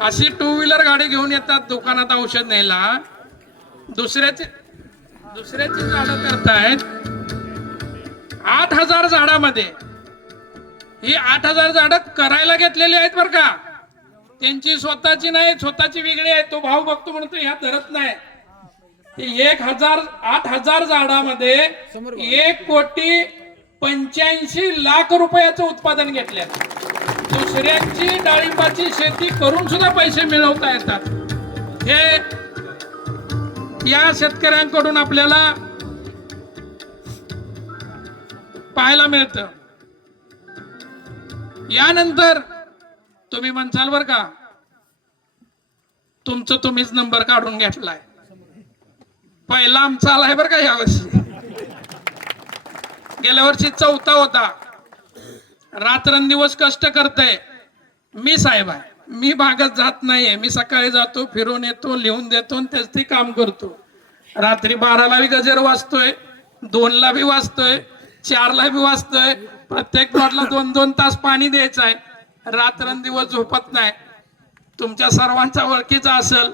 अशी 2 व्हीलर गाडी घेऊन येतात दुकानात औषध न्यायला. दुसऱ्याची झाडं करतायत 8,000 झाडामध्ये. ही 8,000 झाडं करायला घेतलेली आहेत बरं का. त्यांची स्वतःची नाही, स्वतःची वेगळी आहे. तो भाव बघतो म्हणून तो ह्या धरत नाही. 8,000 झाडामध्ये 1,85,00,000 रुपयाचं उत्पादन घेतले. दुसऱ्यांची डाळिंबाची शेती करून सुद्धा पैसे मिळवता येतात. हे या शेतकऱ्यांकडून आपल्याला पाहायला मिळतं. यानंतर तुम्ही म्हणसाल बर का, तुमचं तुम्हीच नंबर काढून घेतलाय. पहिला आमचा आलाय बर का यावर्षी. गेल्या वर्षी 4था होता. रात्रंदिवस कष्ट करतय. मी साहेब आहे, मी भागात जात नाहीये. मी सकाळी जातो, फिरून येतो, लिहून देतो, तेच ते काम करतो. रात्री 12ला बी गजर वाचतोय, 2ला बी वाचतोय, 4ला बी वाचतोय. प्रत्येक प्लॉटला 2-2 तास पाणी द्यायचं आहे. रात्रंदिवस झोपत नाही. तुमच्या सर्वांचा ओळखीचा असेल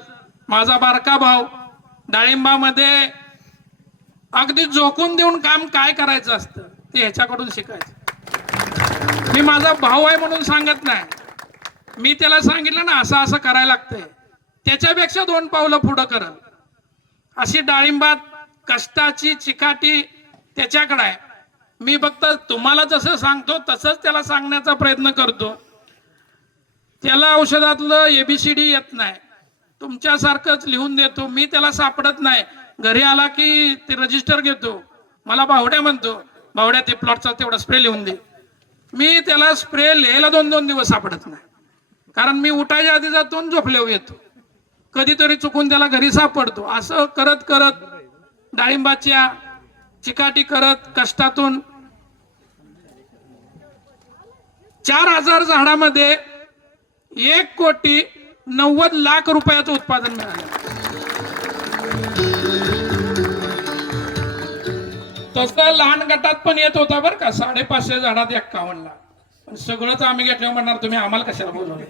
माझा बारका भाऊ. डाळिंबामध्ये अगदी झोकून देऊन काम काय करायचं असतं ते ह्याच्याकडून शिकायचं. मी माझा भाऊ आहे म्हणून सांगत नाही. मी त्याला सांगितलं ना असं असं करायला लागतंय, त्याच्यापेक्षा 2 पावलं पुढं करल. अशी डाळिंबात कष्टाची चिकाटी त्याच्याकडे आहे. मी फक्त तुम्हाला जसं सांगतो तसंच त्याला सांगण्याचा प्रयत्न करतो. त्याला औषधातलं ABCD येत नाही, तुमच्यासारखंच लिहून देतो. मी त्याला सापडत नाही. घरी आला की ते रजिस्टर घेतो, मला बावड्या म्हणतो, बावड्या ते प्लॉटचा तेवढा स्प्रे लिहून दे. मी त्याला स्प्रे लिहायला 2-2 दिवस सापडत नाही, कारण मी उठायच्या आधी जातो आणि झोपल्यावर येतो. कधीतरी चुकून त्याला घरी सापडतो. असं करत करत डाळिंबाच्या चिकाटी करत कष्टातून 4,000 झाडामध्ये 1,90,00,000 रुपयाचं उत्पादन मिळालं. तसं लहान गटात पण येत होता बरं का, 550 झाडात 51ला. पण सगळंच आम्ही घेतल्यावर म्हणणार तुम्ही आम्हाला कशाला बोलवलं.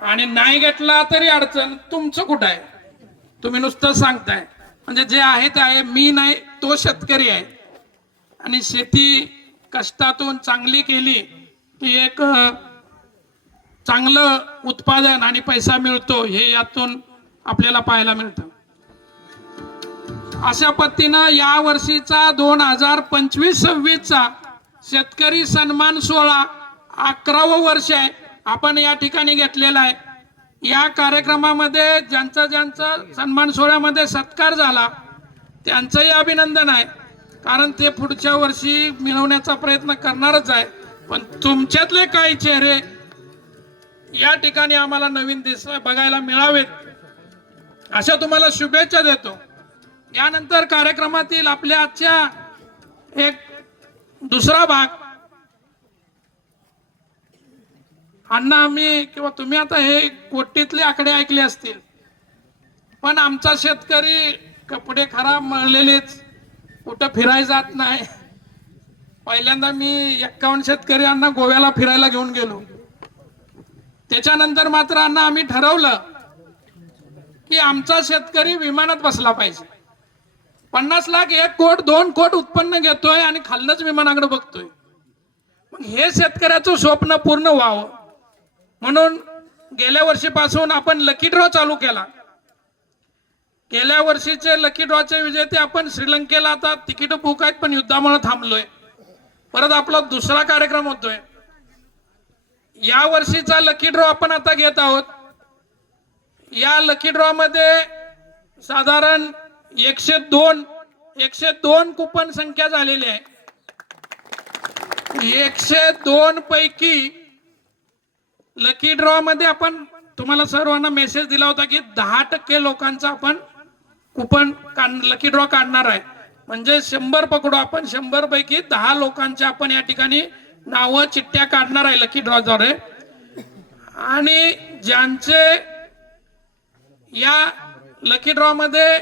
आणि नाही घेतला तरी अडचण. तुमचं कुठं आहे? तुम्ही नुसतं सांगताय. म्हणजे जे आहे ते आहे, मी नाही तो शेतकरी आहे. आणि शेती कष्टातून चांगली केली की एक चांगलं उत्पादन आणि पैसा मिळतो, हे यातून आपल्याला पाहायला मिळतं. अशा पद्धतीनं या वर्षीचा 2025-26चा शेतकरी सन्मान सोहळा 11वं वर्ष आहे, आपण या ठिकाणी घेतलेला आहे. या कार्यक्रमामध्ये ज्यांचा सन्मान सोहळ्यामध्ये सत्कार झाला त्यांचंही अभिनंदन आहे, कारण ते पुढच्या वर्षी मिळवण्याचा प्रयत्न करणारच आहे. पण तुमच्यातले काही चेहरे या ठिकाणी आम्हाला नवीन बघायला मिळावेत, अशा तुम्हाला शुभेच्छा देतो. यानंतर कार्यक्रमातील आपल्या आजच्या एक दुसरा भाग, अण्णा आम्ही किंवा तुम्ही आता हे कोटीतले आकडे ऐकले असतील, पण आमचा शेतकरी कपडे खराब मळलेलेच, कुठं फिरायला जात नाही. पहिल्यांदा मी 51 शेतकऱ्यांना गोव्याला फिरायला घेऊन गेलो. त्याच्यानंतर मात्र अण्णा आम्ही ठरवलं की आमचा शेतकरी विमानात बसला पाहिजे. 50 लाख 1 कोट 2 कोट उत्पन्न घेतोय आणि खाल्लंच विमानाकडे बघतोय. मग हे शेतकऱ्याचं स्वप्न पूर्ण व्हावं म्हणून गेल्या वर्षीपासून आपण लकी ड्रॉ चालू केला. गेल्या वर्षीचे लकी ड्रॉचे विजेते आपण श्रीलंकेला आता तिकीट बुक आहेत, पण युद्धामुळे थांबलोय. परत आपला दुसरा कार्यक्रम होतोय. या वर्षीचा लकी ड्रॉ आपण आता घेत आहोत. या लकी ड्रॉ मध्ये साधारण 102 कुपन संख्या झालेली आहे. 102 पैकी लकी ड्रॉ मध्ये आपण तुम्हाला सर्वांना मेसेज दिला होता की 10% लोकांचा आपण कुपन लकी ड्रॉ काढणार आहे. म्हणजे 100 पकडू आपण, 100 पैकी 10 लोकांच्या आपण या ठिकाणी नावं चिठ्ठ्या काढणार आहे लकी ड्रॉ द्वारे. आणि ज्यांचे या लकी ड्रॉ मध्ये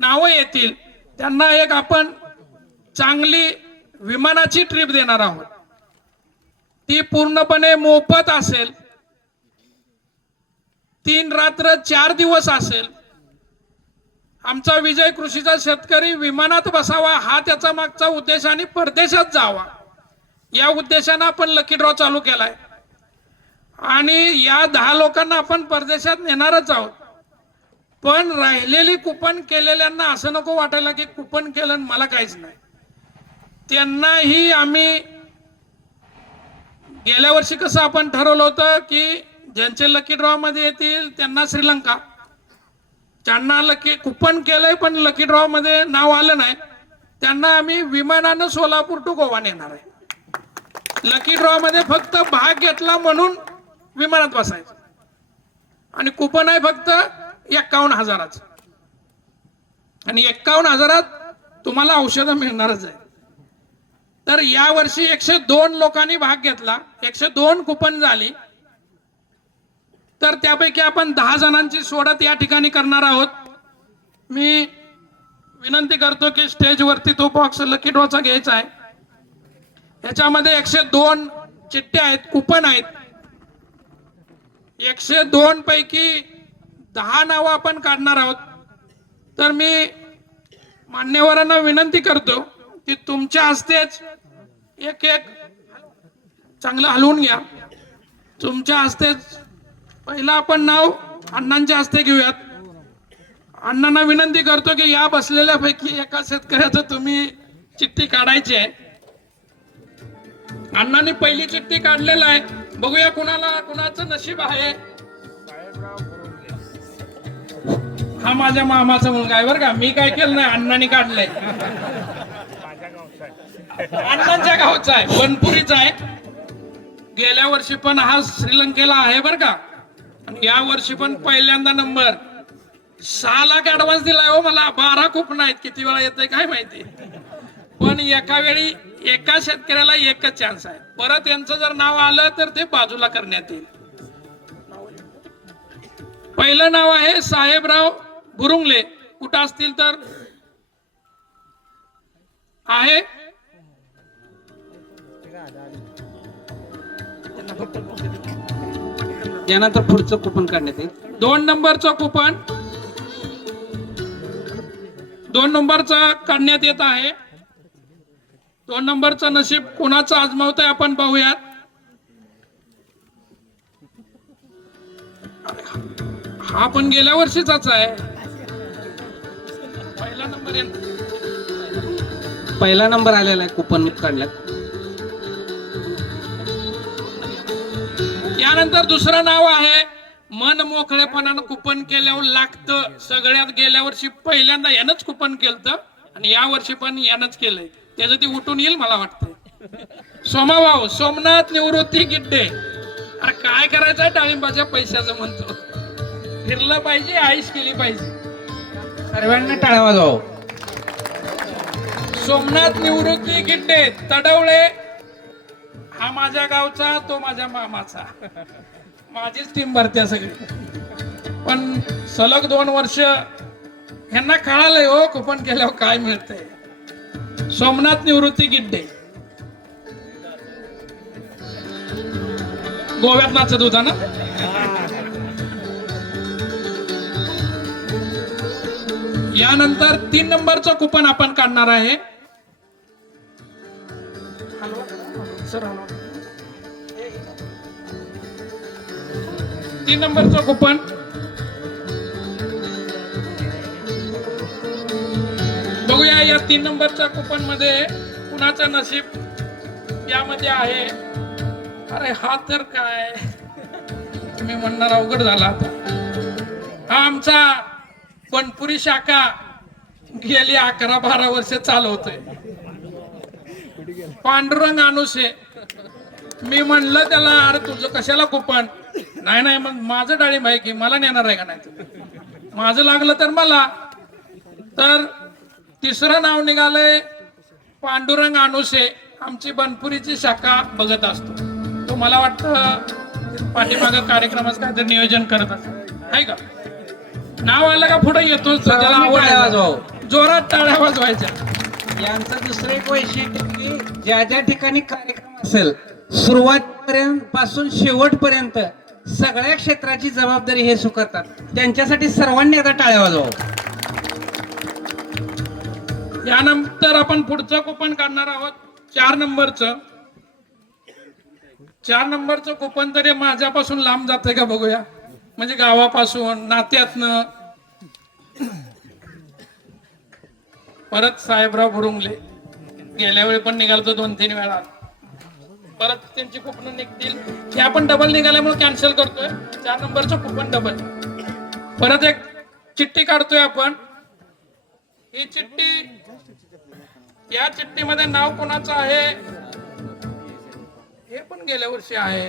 नावं येतील त्यांना एक आपण चांगली विमानाची ट्रिप देणार आहोत. ती पूर्णपणे मोफत असेल, 3 रात्र 4 दिवस असेल. आमचा विजय कृषीचा शेतकरी विमानात बसावा हा त्याचा मागचा उद्देश, आणि परदेशात जावा या उद्देशानं आपण लकी ड्रॉ चालू केलाय. आणि या 10 लोकांना आपण परदेशात नेणारच आहोत. पण राहिलेली कुपन केलेल्यांना असं नको वाटायला की कुपन केलं मला काहीच नाही. त्यांनाही आम्ही गेल्या वर्षी कसं आपण ठरवलं होतं की ज्यांचे लकी ड्रॉ मध्ये येतील त्यांना श्रीलंका, ज्यांना लकी कुपन केलंय पण लकी ड्रॉ मध्ये नाव आलं नाही त्यांना आम्ही विमानानं सोलापूर टू गोवा नेणार आहे. लकी ड्रॉ मध्ये फक्त भाग घेतला म्हणून विमानात बसायचं, आणि कुपन आहे फक्त 51,000च, आणि 51,000 तुम्हाला औषधं मिळणारच आहे. तर या वर्षी 102 लोकांनी भाग घेतला, 102 कुपन झाली. तर त्यापैकी आपण 10 जणांची सोडत या ठिकाणी करणार आहोत. मी विनंती करतो की स्टेजवरती तो बॉक्स लकी ड्रॉचा घ्यायचा आहे. याच्यामध्ये 102 चिठ्ठ्या आहेत, कुपन आहेत. 102 पैकी 10 नावं आपण काढणार आहोत. तर मी मान्यवरांना विनंती करतो की तुमच्या हस्तेच एक चांगलं हलवून घ्या. तुमच्या हस्तेच पहिला आपण नाव अण्णांच्या हस्ते घेऊयात. अण्णांना विनंती करतो की या बसलेल्या पैकी एका शेतकऱ्याचं तुम्ही चिठ्ठी काढायची आहे. अण्णांनी पहिली चिठ्ठी काढलेला आहे, बघूया कुणाचं नशीब आहे. हा माझ्या मामाचा मुलगा आहे बरं का, मी काय केलं नाही, अण्णांनी काढलंय. अण्णांच्या गावचा आहे, बनपुरीचा आहे. गेल्या वर्षी पण हा श्रीलंकेला आहे बरं का, आणि या वर्षी पण पहिल्यांदा नंबर. 6 लाख ऍडव्हान्स दिलाय हो मला. 12 कुपन आहेत, किती वेळा येतंय काय माहिती. पण एका वेळी एका शेतकऱ्याला एकच चान्स आहे. परत यांचं जर नाव आलं तर ते बाजूला करण्यात येईल. पहिलं नाव आहे साहेबराव बुरुंगले. कुठं असतील तर आहे. यानंतर पुढचं कुपन काढण्यात येईल. 2 नंबरचं कुपन 2 नंबरचं काढण्यात येत आहे. 2 नंबरचं नशीब कोणाचं आजमावतंय आपण पाहूयात. हा पण गेल्या वर्षीचाच आहे. पहिला नंबर आलेला आहे कुपन काढण्यात. यानंतर दुसरं नाव आहे मन मोकळेपणानं कुपन केल्यावर लागतं. सगळ्यात गेल्या वर्षी पहिल्यांदा यानंच कुपन केलं आणि या वर्षी पण यानंच केलंय. त्याचं ती उठून येईल मला वाटतंय. सोमाभाऊ सोमनाथ निवृत्ती गिड्डे. अरे काय करायचं डाळिंबाच्या पैशाचं म्हणतो. फिरलं पाहिजे, आईश केली पाहिजे. सर्वांना टाळ्या वाजवा. सोमनाथ निवृत्ती गिड्डे तडवळे. हा माझ्या गावचा, तो माझ्या मामाचा. माझीच टीम भरते सगळी. पण सलग 2 वर्ष ह्यांना कळालंय हो कुपन केल्यावर काय मिळतंय. सोमनाथ निवृत्ती गिड्डे गोव्यात नाचत होता ना. यानंतर 3 नंबरचं कुपन आपण काढणार आहे. सर 3 नंबरचं कुपन बघूया. या 3 नंबरच्या कुपन मध्ये कुणाचं नशीब यामध्ये आहे. अरे हा तर काय मी म्हणणार अवघड झाला आता. हा आमचा बनपुरी शाखा गेली 11-12 वर्ष चालवतोय. पांडुरंग अनुसे. मी म्हणलं त्याला अरे तुझं कशाला कुपन. नाही मग माझं डाळिंब आहे की मला नेणार आहे का नाही. माझं लागलं तर मला. तर तिसरं नाव निघालंय पांडुरंग अनुसे. आमची बनपुरीची शाखा बघत असतो. तो मला वाटतं पाठीमागं कार्यक्रमाचं काहीतरी नियोजन करत असतो आहे का. नाव आलं का पुढे येतो. जोरात टाळ्या वाजवायच्या. यांचं दुसरं एक वैशिष्ट्य की ज्या ठिकाणी कार्यक्रम असेल सुरुवातपर्यंत पासून शेवटपर्यंत सगळ्या क्षेत्राची जबाबदारी हे स्वीकारतात. त्यांच्यासाठी सर्वांनी आता टाळ्या वाजवा. यानंतर आपण पुढचं कुपन काढणार आहोत 4 नंबरचं. 4 नंबरचं कुपन तरी माझ्यापासून लांब जातंय का बघूया. म्हणजे गावापासून नात्यातनं. परत साहेबराव बुरुंगले गेल्या वेळी पण निघालतो 2-3 वेळा. परत त्यांची कुपन निघतील. हे आपण डबल निघाल्यामुळे कॅन्सल करतोय. 4 नंबरचं कुपन डबल. परत एक चिठ्ठी काढतोय आपण. ही चिठ्ठी, या चिठ्ठीमध्ये नाव कोणाचं आहे हे पण गेल्या वर्षी आहे.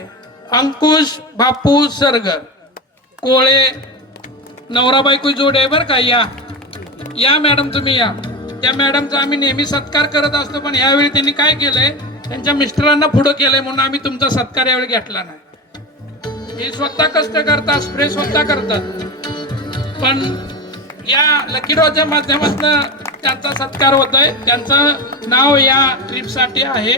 अंकुश बापू सरगर कोळे. नवरा बायको जोड आहे बरं का. या मॅडम तुम्ही या. त्या मॅडमचा आम्ही नेहमी सत्कार करत असतो. पण यावेळी त्यांनी काय केलंय त्यांच्या मिस्टरांना पुढं केलंय म्हणून आम्ही तुमचा सत्कार यावेळी घेतला नाही. हे स्वतः कष्ट करतात, स्प्रे स्वतः करतात. पण या लकी ड्रॉच्या माध्यमातून त्यांचा सत्कार होतोय. त्यांचं नाव या ट्रिपसाठी आहे.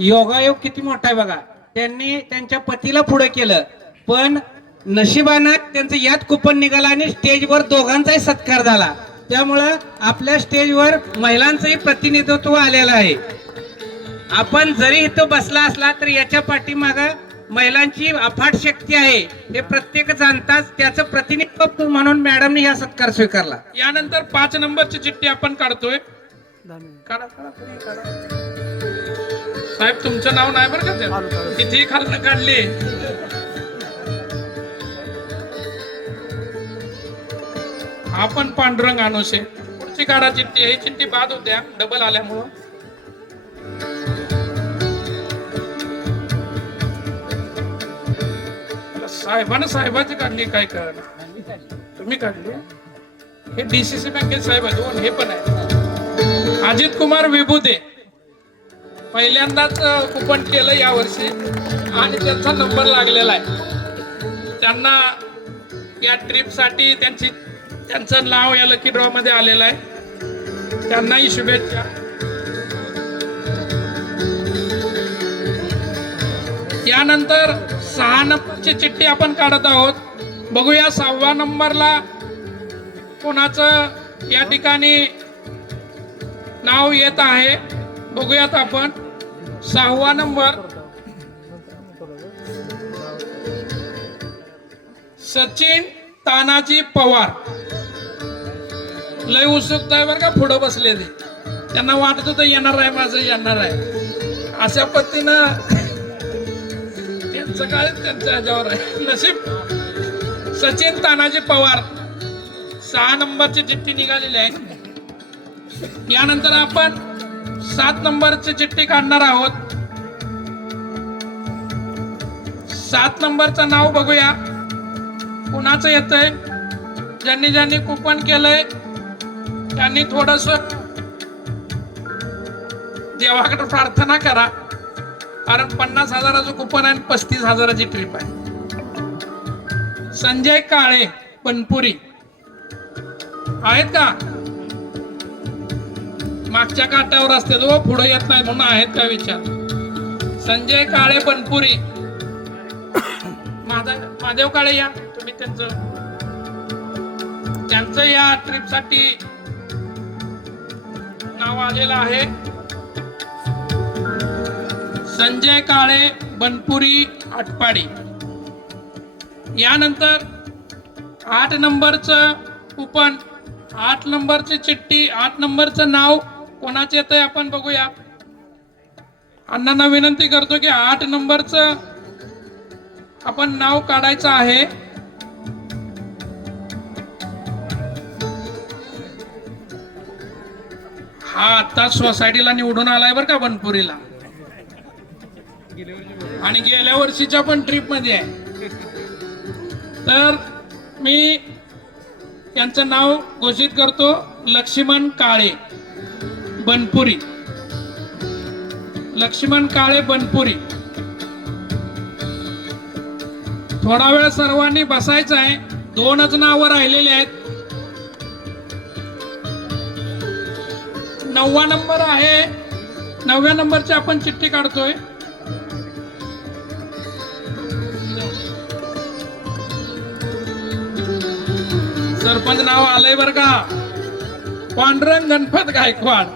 योगायोग किती मोठा आहे बघा. त्यांनी त्यांच्या पतीला पुढे केलं पण नशिबानं त्यांचं यात कुपन निघाला आणि स्टेजवर दोघांचाही सत्कार झाला. त्यामुळं आपल्या स्टेजवर महिलांचंही प्रतिनिधित्व आलेलं आहे. आपण जरी इथं बसला असला तर याच्या पाठीमागं महिलांची अफाट शक्ती आहे हे प्रत्येक जाणतात. त्याचं प्रतिनिधित्व म्हणून मॅडमने हा सत्कार स्वीकारला. यानंतर 5 नंबरची चिठ्ठी आपण काढतोय. साहेब तुमचं नाव नाही बरं का ते किती खालनं काढली. आपण पांडुरंग अनुसे. पुढची काढा चिठ्ठी. ही चिठ्ठी बाद होत्या डबल आल्यामुळं. साहेबाची काढली काय कळणार. तुम्ही काढली. हे डीसीसी बँकेत साहेब आहेत. हे पण आहे अजित कुमार विभूते. पहिल्यांदाच कुपन केलं यावर्षी आणि त्यांचा नंबर लागलेला आहे. त्यांना या ट्रिपसाठी त्यांचं नाव या लकी ड्रॉ मध्ये आलेलं आहे. त्यांनाही शुभेच्छा. यानंतर 6 नंबरची चिठ्ठी आपण काढत आहोत. बघूया 6व्या नंबरला कोणाचं या ठिकाणी नाव येत आहे. बघूयात आपण 6वा नंबर सचिन तानाजी पवार. लय उत्सुकता आहे बरं का, पुढं बसलेले त्यांना वाटत होतं येणार आहे, माझं येणार आहे. अशा पद्धतीनं त्यांचं काय त्यांच्या ह्याच्यावर आहे नशीब. सचिन तानाजी पवार 6 नंबरची चिठ्ठी निघालेली आहे. यानंतर आपण 7 नंबरची चिठ्ठी काढणार आहोत. 7 नंबरचं नाव बघूया कुणाचं येतंय. ज्यांनी ज्यांनी कुपन केलंय त्यांनी थोडस देवाकडे प्रार्थना करा, कारण 50,000चं कुपन आहे, 35,000ची ट्रिप आहे. संजय काळे बनपुरी आहेत का? मागच्या काट्यावर असते तो, पुढे येत नाही म्हणून आहेत का विचार. संजय काळे बनपुरी. महादेव काळे या तुम्ही, त्यांचं या ट्रिप साठी नाव आलेलं आहे. संजय काळे बनपुरी आटपाडी. यानंतर 8 नंबरचं कुपन, 8 नंबरची चिठ्ठी, 8 नंबरचं नाव कोणाचे येतंय आपण बघूया. अण्णांना विनंती करतो की 8 नंबरचं आपण नाव काढायचं आहे. हा आता सोसायटीला निवडून आलाय बरं का बनपुरीला, आणि गेल्या वर्षीच्या पण ट्रिप मध्ये आहे. तर मी यांचं नाव घोषित करतो, लक्ष्मण काळे बनपुरी. लक्ष्मण काळे बनपुरी. थोडा वेळ सर्वांनी बसायचं आहे, 2च नावं राहिलेली आहेत. 9वा नंबर आहे. 9व्या नंबरची आपण चिठ्ठी काढतोय. सरपंच नाव आलंय बर का, पांडुरंग गणपत गायकवाड.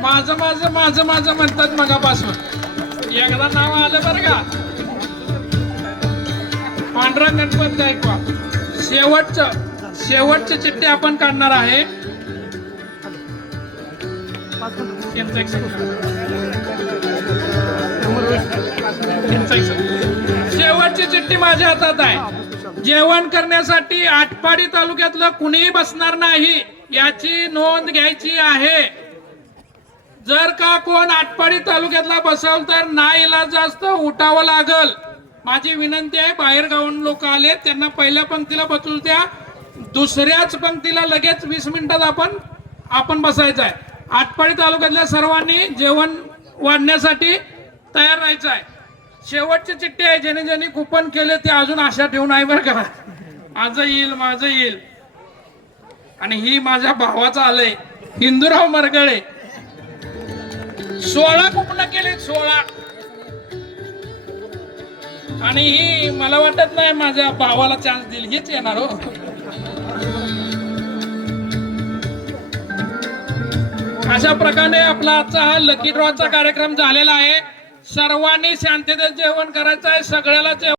माझं माझं माझं माझं म्हणतात मगापासून, एकदा नाव आलं बर का, पांडुरंग गणपत गायकवाड. शेवटची चिठ्ठी आपण काढणार आहे. शेवटची चिठ्ठी माझ्या हातात आहे. जेवण करण्यासाठी आटपाडी तालुक्यातलं कुणीही बसणार नाही याची नोंद घ्यायची आहे. जर का कोण आटपाडी तालुक्यातला बसाल तर नाईलाज जास्त उठावं लागल. माझी विनंती आहे, बाहेर गावून लोक आले त्यांना पहिल्या पंक्तीला बसू द्या, दुसऱ्याच पंक्तीला लगेच 20 मिनिटात आपण बसायचं आहे. आटपाडी तालुक्यातल्या सर्वांनी जेवण वाढण्यासाठी तयार राहायचं आहे. शेवटची चिठ्ठी आहे. ज्याने ज्यांनी कुपन केले ते अजून आशा ठेवून आहे बरं का, माझं येईल माझं येईल. आणि ही माझ्या भावाचं आलंय, हिंदूराव मरगळे. 16 कुपन केले, 16. आणि ही मला वाटत नाही माझ्या भावाला चान्स दिली, हेच येणार हो. अशा प्रकारे आपला आजचा हा लकी ड्रॉचा कार्यक्रम झालेला आहे. सर्वांनी शांततेत जेवण करायचं आहे. सगळ्याला जेवण